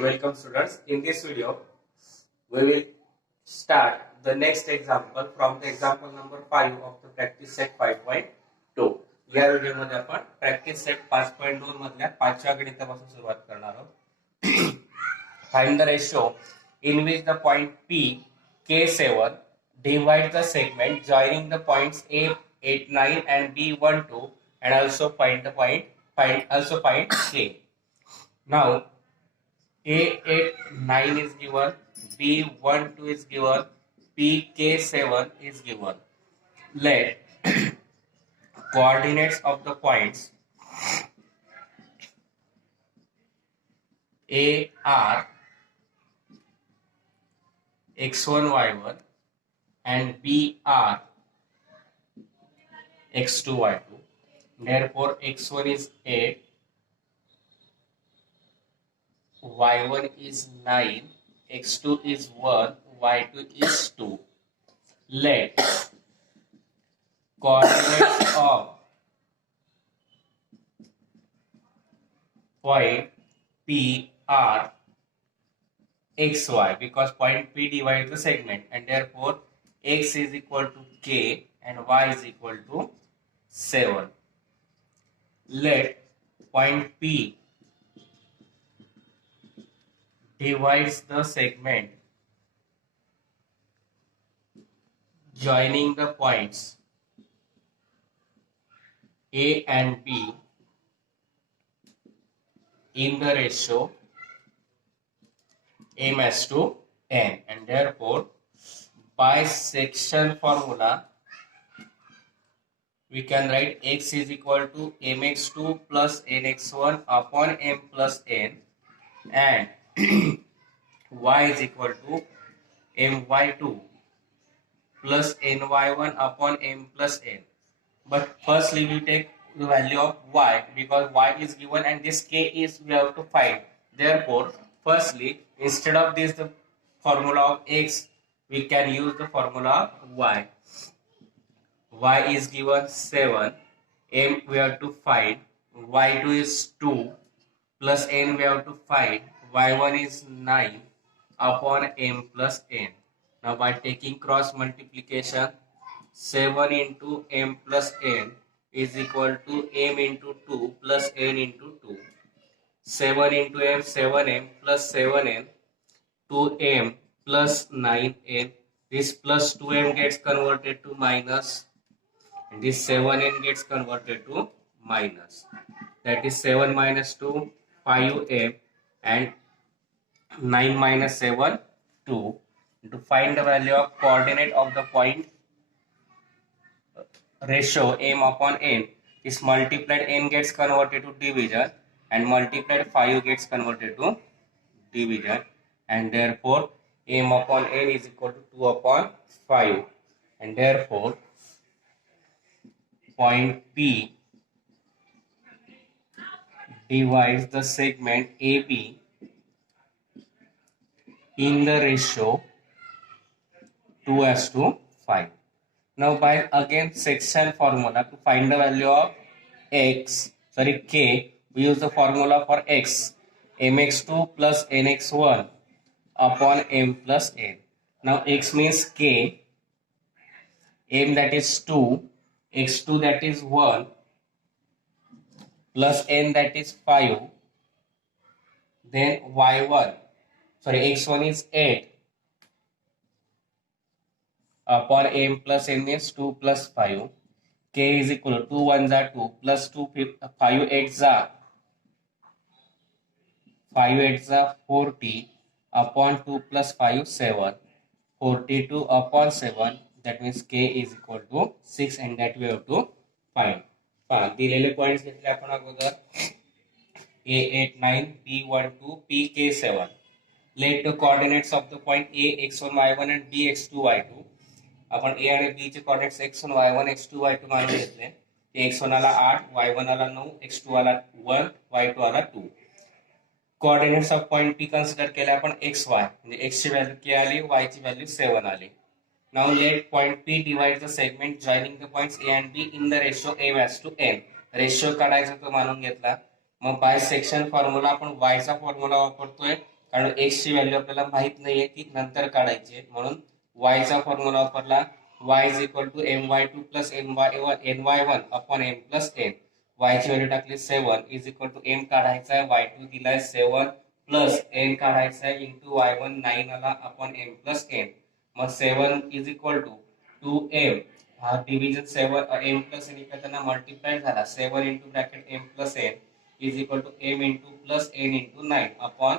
Welcome students. In this video, we will start the next example from the example number 5 of the practice set 5.2. या video मध्ये आपण practice set 5.2 मधल्या पाचव्या गणितापासून सुरुवात करणार आहोत. Find the ratio in which the point P K7 divides the segment joining the points A89 and B12 and also find K. Now A89 is given, B12 is given, PK7 is given. Let coordinates of the points A are x1, y1 and B are x2, y2. Therefore, x1 is 8, y1 is 9, x2 is 1, y2 is 2. Let coordinates of point P are xy, because point P divides the segment and therefore x is equal to k and y is equal to 7. Let point P divides the segment joining the points A and B in the ratio m as to n, and therefore by section formula we can write x is equal to mx2 plus nx1 upon m plus n and y is equal to my2 plus ny1 upon m plus n. But firstly we take the value of y because y is given and this k is we have to find. Therefore, firstly instead of this the formula of x we can use the formula of y. Y is given 7, m we have to find, y2 is 2 plus n we have to find, y1 is 9 upon m plus n. Now by taking cross multiplication, 7 into m plus n is equal to m into 2 plus n into 2. 7 into m, 7m plus 7n, 2m plus 9n. This plus 2m gets converted to minus and this 7n gets converted to minus. That is 7 minus 2, 5m and 9 minus 7, 2. To find the value of coordinate of the point ratio m upon n is multiplied, n gets converted to division and multiplied 5 gets converted to division, and therefore m upon n is equal to 2 upon 5, and therefore point P divides the segment AB in the ratio 2 as to 5. Now by again section formula to find the value of k, we use the formula for x, mx2 plus nx1 upon m plus n. Now x means k, m that is 2, x2 that is 1 plus n that is 5, then x1 is 8 upon m plus n means 2 plus 5, k is equal to 2 1s are 2 plus 2 5 8s are 40 upon 2 plus 5 7, 42 upon 7, that means k is equal to 6 and that we have to find. दिलेले points घेतले आपण अगोदर A89, B12, PK7. Let the coordinates of the point A x1 y1 and B x2 y2. आपण A आणि B चे coordinates x1 y1 x2 y2 मानून घेतले. x1 आला 8, y1 आला 9, x2 आला 1, y2 आला 2. Coordinates of point P consider केले आपण xy, म्हणजे x ची व्हॅल्यू k आली, y ची व्हॅल्यू 7 आली. Now let point P divide the segment joining the points A and B in the ratio m as to n. Ratio काढायचा तो मानून घेतला. मग बाय सेक्शन फॉर्म्युला आपण y चा फॉर्म्युला वापरतोय कारण x ची व्हॅल्यू आपल्याला माहित नाहीये, ती नंतर काढायची आहे. म्हणून y चा फॉर्म्युला वापरला, y is equal to my2 plus ny1 upon m plus n. y ची व्हॅल्यू टाकली 7 इज इक्वल टू m काढायचा आहे, y2 दिलाय 7 प्लस n काढायचा आहे इंटू y1 9 आला अपॉन m प्लस n. मग 7 इज इक्वल टू 2m, हा डिव्हिजन 7 m प्लस n करताना मल्टिप्लाय झाला, 7 into bracket m plus n is equal to m into plus n into 9 upon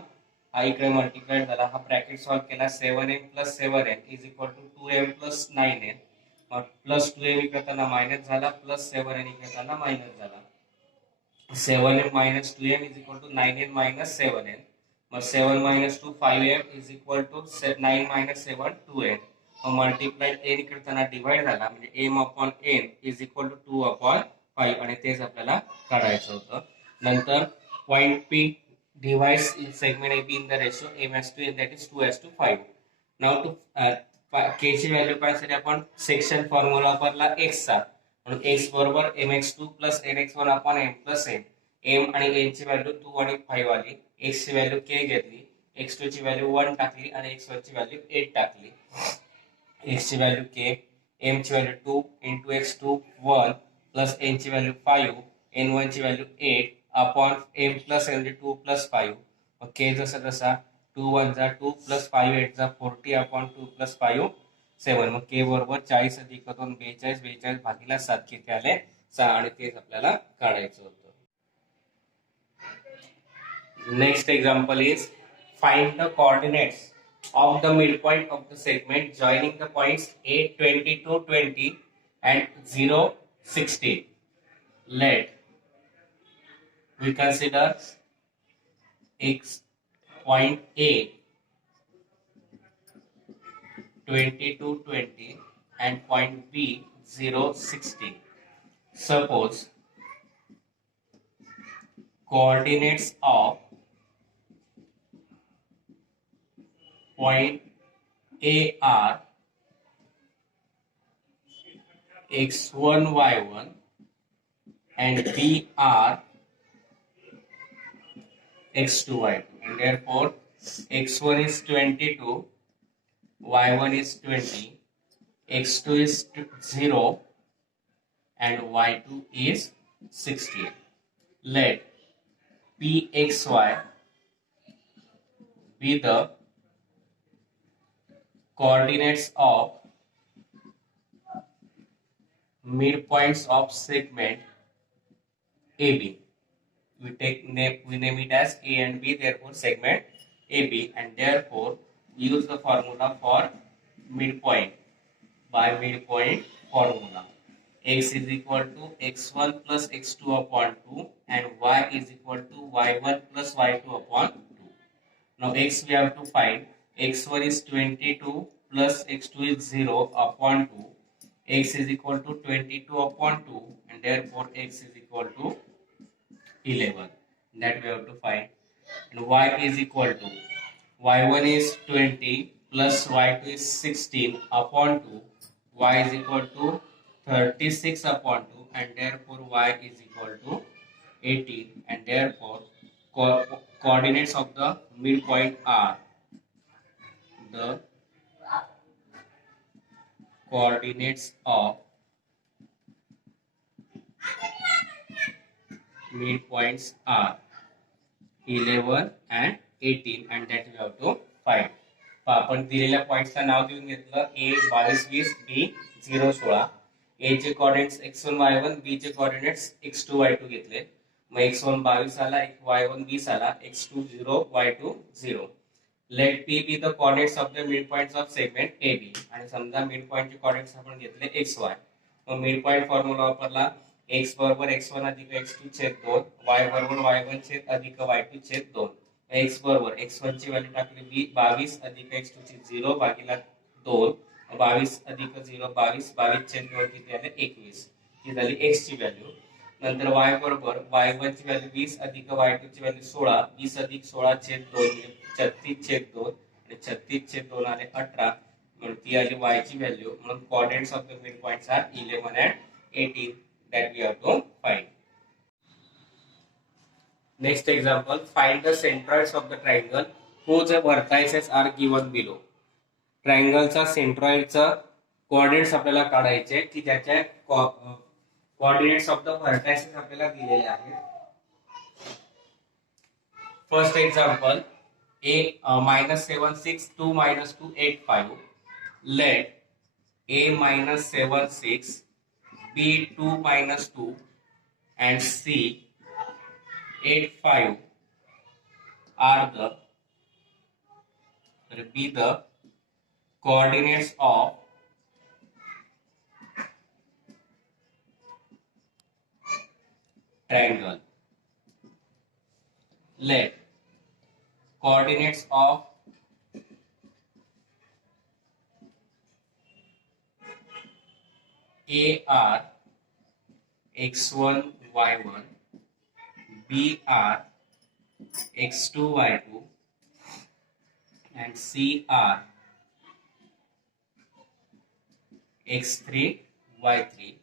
हा इकडे multiply झाला, हा ब्रॅकेट सॉल्व केला, 7m plus 7n is equal to 2m plus 9n. मग plus 2m करताना minus झाला, प्लस 7n करताना minus झाला. 7m minus 2m is equal to 9n minus 7n. Mug 7 minus 2 5m is equal to 9 minus 7 2n. मग multiply n करताना divide झाला, म्हणजे m upon n is equal to 2 upon 5 आणि तेच आपल्याला काढायचं होतं. नंतर point P divides in segment AB in the ratio m/2 and that is 2:5. Now to k ची व्हॅल्यू काढण्यासाठी आपण सेक्शन फॉर्म्युला वापरला x चा, म्हणून x बरोबर mx2 plus nx1 upon m plus n. m आणि n ची व्हॅल्यू 2 आणि 5 आली, x ची व्हॅल्यू k घेतली, x2 ची व्हॅल्यू 1 टाकली आणि x1 ची व्हॅल्यू 8 टाकली. x ची व्हॅल्यू k, m ची value 2 into x2 1 plus n ची व्हॅल्यू 5, n1 ची value 8 upon m plus n 2 plus 5. मग k जसा तसा 2 1 जा 2 प्लस 5 8 जा 40 अपॉन 2 प्लस 5 7. मग k बरोबर 40 अधिक 2 42, 42 भागीला 7 किती आले 6 आणि तेच आपल्याला काढायचं होतं. Next example is find the coordinates of the midpoint of the segment joining the points 8 22 20 and 0 16. Let we consider x point A 22 20 and point B 0 16. Suppose coordinates of point A are x1 y1 and B are x2 y2, and therefore x1 is 22, y1 is 20, x2 is 0 and y2 is 16. Let pxy be the coordinates of midpoints of segment AB. We name it as A and B, therefore segment AB, and therefore use the formula for midpoint by midpoint formula. X is equal to x1 plus x2 upon 2 and y is equal to y1 plus y2 upon 2. Now x we have to find. x1 is 22 plus x2 is 0 upon 2. X is equal to 22 upon 2 and therefore x is equal to 11. That we have to find. And y is equal to y1 is 20 plus y2 is 16 upon 2. Y is equal to 36 upon 2 and therefore y is equal to 18, and therefore coordinates of the midpoint are the coordinates of midpoints are 11 and 18 and that we have to find. आपण दिलेल्या पॉइंट्सचं नाव देऊन घेतलं, a 22 20, b 0 16. a चे coordinates x1 y1, b चे coordinates x2 y2 घेतले. मग x1 22 आला, y1 20 आला, x2 0 y2 0. Let p be the coordinates of the midpoints of segment AB. आणि समजा मिडपॉइंटचे कोऑर्डिनेट्स आपण घेतले xy. मग मिडपॉइंट फॉर्म्युला वापरला, x बरोबर x1 अधिक x2 छेद 2, y बरोबर y1 छेद अधिक y2 छेद 2. x बरोबर x1 ची व्हॅल्यू टाकली 22 अधिक x2 ची 0 भागीला 2, 22 अधिक 0 22, 22 छेद 2 किती आले 21, ही झाली x ची व्हॅल्यू. नंतर y बरोबर y1 ची व्हॅल्यू 20 अधिक y2 ची व्हॅल्यू 16, 20 अधिक 16 छेद 2 म्हणजे 36 छेद 2 आणि 36 छेद 2 आले 18, म्हणून ती आली y ची व्हॅल्यू. म्हणून coordinates of the mid points are 11 and 18 that we have to find. Next example, find the centroids of the triangle whose vertices are given below. ट्रायंगलचा सेंट्रॉइडचा कोऑर्डिनेट्स आपल्याला काढायचे की ज्याच्या कोऑर्डिनेट्स ऑफ द व्हर्टायसेस आपल्याला दिलेले आहेत. First example -7 6 2 -2 8 5. Let a -7 6 b 2 -2 and c 8 5 are be the coordinates of triangle. Let coordinates of A are x1 y1, B are x2 y2 and C are x3 y3.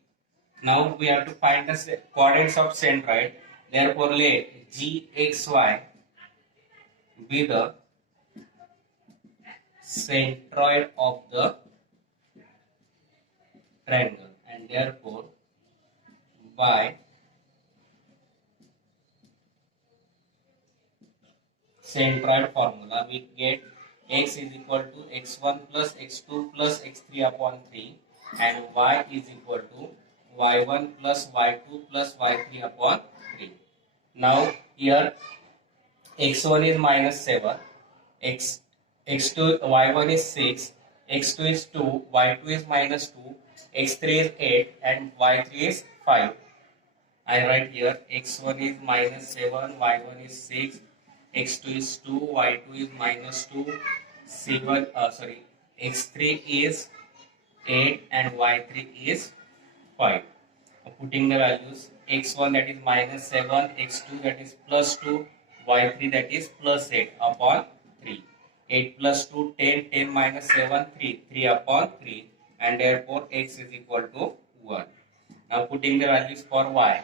Now we have to find the coordinates of centroid. Therefore let gxy be the centroid of the triangle, and therefore by centroid formula we get x is equal to x1 plus x2 plus x3 upon 3 and y is equal to y1 plus y2 plus y3 upon 3. Now here x1 is -7, x2 y1 is 6, x2 is 2, y2 is -2, x3 is 8 and y3 is 5. I write here x1 is -7, y1 is 6, x2 is 2, y2 is -2, x3 is 8 and y3 is 5. Putting the values, x1 that is -7, x2 that is +2, y3 that is +8 upon 3. 8 plus 2 10, 10 minus 7 3, 3 upon 3, and therefore x is equal to 1. Now putting the values for y,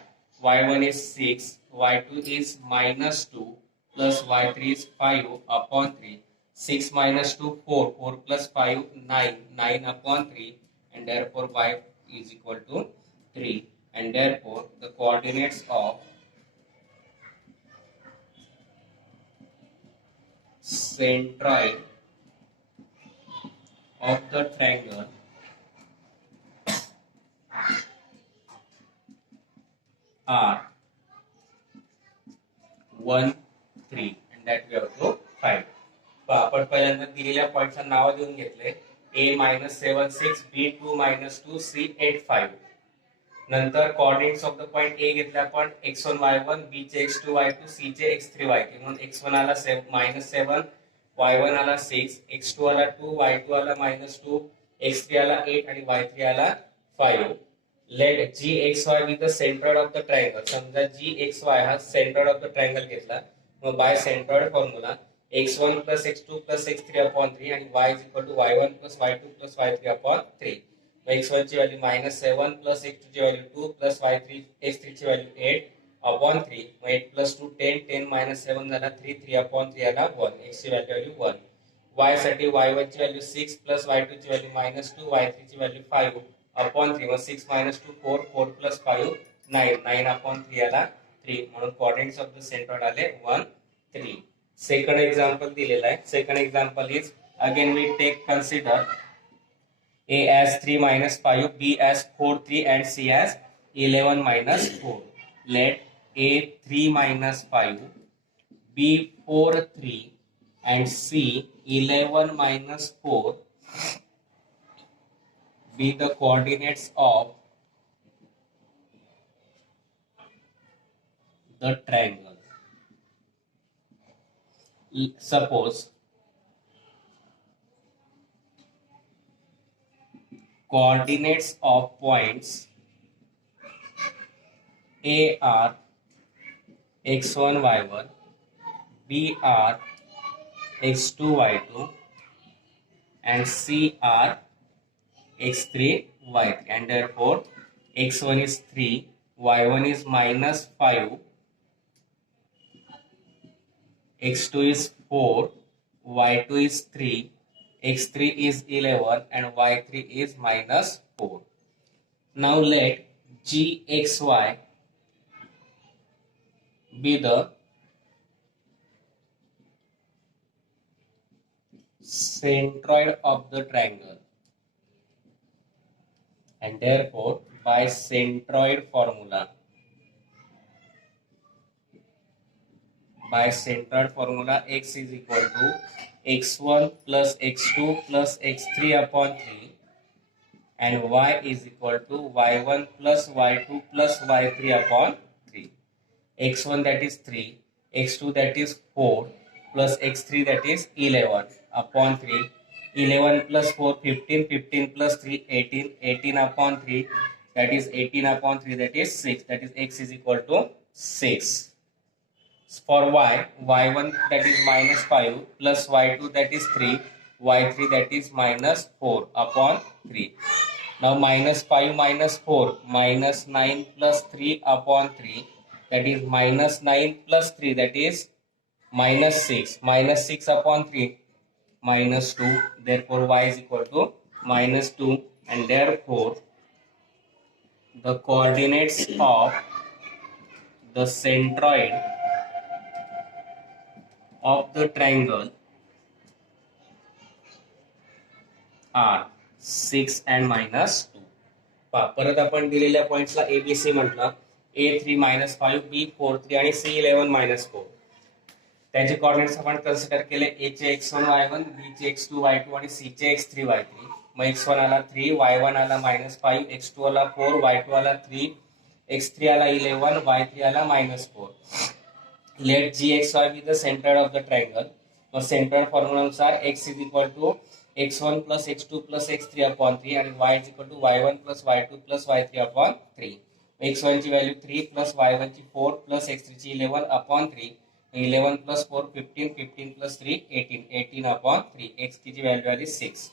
y1 is 6, y2 is -2 plus y3 is 5 upon 3. 6 minus 2 4, 4 plus 5 9, 9 upon 3, and therefore y is equal to 3, and therefore the coordinates of centroid of the triangle are 1 3, and that we have to find. आपण पहिल्यांदा दिलेल्या पॉइंटचं नाव देऊन घेतले a -7 6 b 2 -2 c 8 5. नंतर coordinates of the point a घेतले आपण x1 y1, b चे x2 y2, c चे x3 y3. म्हणून x1 आला -7, y1 आला 6, x2 आला 2, y2 आला -2, x3 आला 8 आणि y3 आला 5. Let gxy be the centroid of the triangle. समजा gxy हा सेंट्रोइड ऑफ द ट्रायंगल घेतला, मग by centroid formula x1 plus x2 plus x3 upon 3 and y is equal to y1 plus y2 plus y3 upon 3. x1 ची value -7 plus x2 ची value 2 plus y3 x3 ची value 8 upon 3. मग 8 plus 2 10, 10 minus 7 झाला 3, 3 upon 3 आला 1. x ची value 1. y साठी y1 ची value 6 plus y2 ची value -2, y3 ची व्हॅल्यू 5 upon 3. मग 6 minus 2 4, 4 plus 5 9, 9 upon 3 आला 3. म्हणून कोऑर्डिनेट्स ऑफ द सेंट्रोइड आले 1 3. Second example दिलेला आहे. Second example is again we take consider a as 3 minus 5, b as 4 3 and c as 11 minus 4. Let a 3 minus 5, b 4 3 and c 11 minus 4 be the coordinates of the triangle. Suppose coordinates of points A are x1 y1, B are x2 y2 and C are x3 y3, and therefore x1 is 3, y1 is -5, x2 is 4, y2 is 3, x3 is 11, and y3 is minus 4. Now let gxy be the centroid of the triangle, and therefore by centroid formula, x is equal to x1 plus x2 plus x3 upon 3, and y is equal to y1 plus y2 plus y3 upon 3. x1 that is 3, x2 that is 4, plus x3 that is 11 upon 3. 11 plus 4, 15, 15 plus 3, 18, 18 upon 3, that is 18 upon 3, that is 6, that is x is equal to 6. For y, y1 that is minus 5 plus y2 that is 3, y3 that is minus 4 upon 3. Now minus 5 minus 4, minus 9 plus 3 upon 3, that is minus 9 plus 3, that is minus 6. Minus 6 upon 3, minus 2. Therefore y is equal to minus 2, and therefore the coordinates of the centroid of the triangle are 6 and minus 2. परत आपण दिलेल्या पॉइंट्सला ABC म्हटलं. A3 minus 5, B4 3 आणि C11 minus 4. त्याचे coordinates आपण consider केले. A चे x1 y1, B चे x2 y2 आणि C चे x3 y3. मग x1 आला 3, y1 आला -5, x2 आला 4, y2 आला 3, x3 आला 11, y3 आला -4. Let gxy be the center of the triangle. Mug centre formula नुसार x is equal to x1 plus x2 plus x3 upon 3 and y is equal to y1 plus y2 plus y3 upon 3. x1 ची value 3 plus y1 ची 4 plus x3 ची 11 upon 3. 11 plus 4 15, 15 plus 3 18, 18 upon 3. x की ची value आली 6.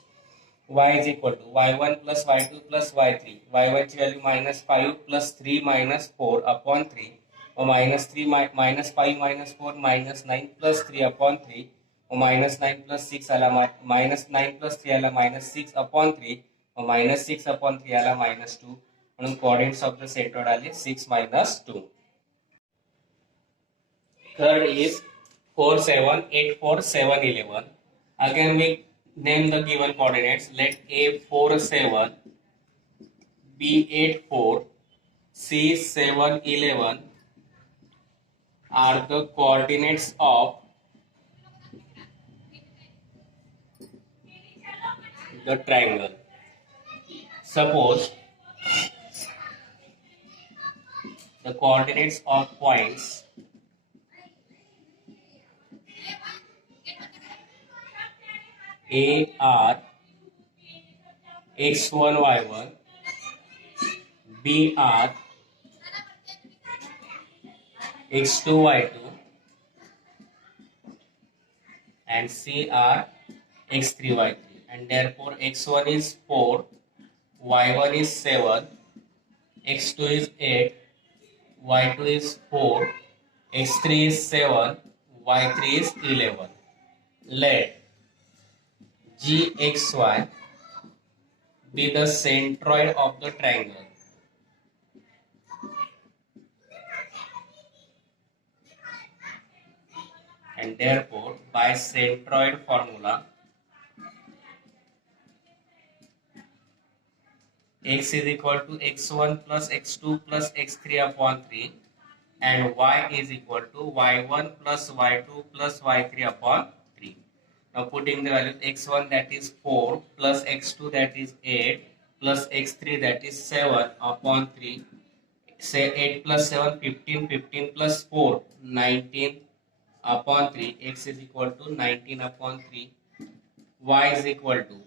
y is equal to y1 plus y2 plus y3. y1 ची value -5 plus 3 minus 4 upon 3. -3 -5 minus 4 -9 plus 3 upon 3. -9 plus 6 आला -9 plus 3 आला -6 upon 3. -6 upon 3 आला -2. म्हणून coordinates of the centroid आले 6 minus 2. Third is 4 7 8 4 7 11. Again we name the given coordinates. Let A 4 7, B 8 4, C 7 11 are the coordinates of the triangle. Suppose the coordinates of points A are x1 y1, B are x2 y2, and C are x3 y3, and therefore x1 is 4, y1 is 7, x2 is 8, y2 is 4, x3 is 7, y3 is 11. Let gxy be the centroid of the triangle. And therefore by centroid formula x is equal to x1 plus x2 plus x3 upon 3 and y is equal to y1 plus y2 plus y3 upon 3. Now putting the values, x1 that is 4 plus x2 that is 8 plus x3 that is 7 upon 3. Say 8 plus 7 15, 15 plus 4 19 upon 3. X is equal to 19 upon 3. Y is equal to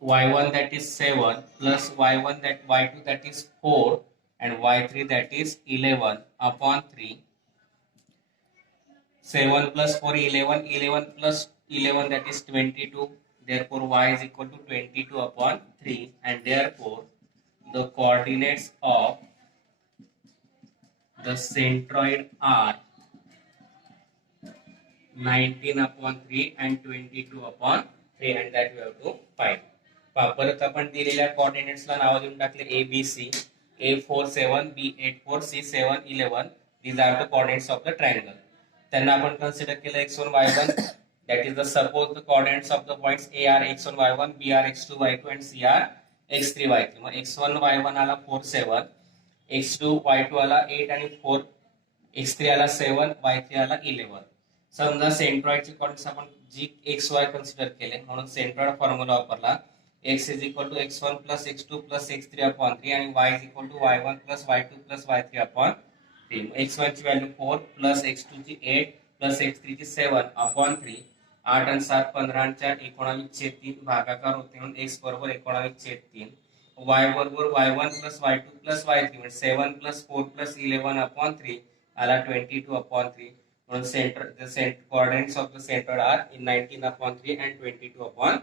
y1 that is 7 plus y1 that y2 that is 4 and y3 that is 11 upon 3. 7 plus 4 11, 11 plus 11 that is 22. Therefore y is equal to 22 upon 3, and therefore the coordinates of the centroid are 19/3 and 22/3 and that we have to find. परत आपण दिलेल्या कोऑर्डिनेट्सला नाव देऊन टाकले A B C. A 4 7 B 8 4 C 7 11. These are the coordinates of the triangle. त्यांना आपण consider केलं x1 y1, that is the suppose the coordinates of the points A are x1 y1, B are x2 y2 and C are x3 y3. Mug x1 y1 आला 4 7, x2 y2 आला 8 आणि 4, x3 आला 7, y3 आला 11. समजा सेंट्रॉइडचे coordinates आपण जी x वाय consider केले म्हणून centroid formula वापरला. x is equal to x1 plus x2 plus x3/3 आणि y is equal to y1 plus y2 plus y3/3. x1 ची व्हॅल्यू 4 प्लस x2 ची 8 प्लस x3 ची 7/3. 8 आणि 7 15 आणि 4 19/3 भागाकार होते म्हणून x बरोबर 19/3. y बरोबर y1 plus y2 plus y3 म्हणजे 7 plus 4 plus 11/3 आला 22/3. म्हणून the coordinates of the center are in 19/3 and 22/3.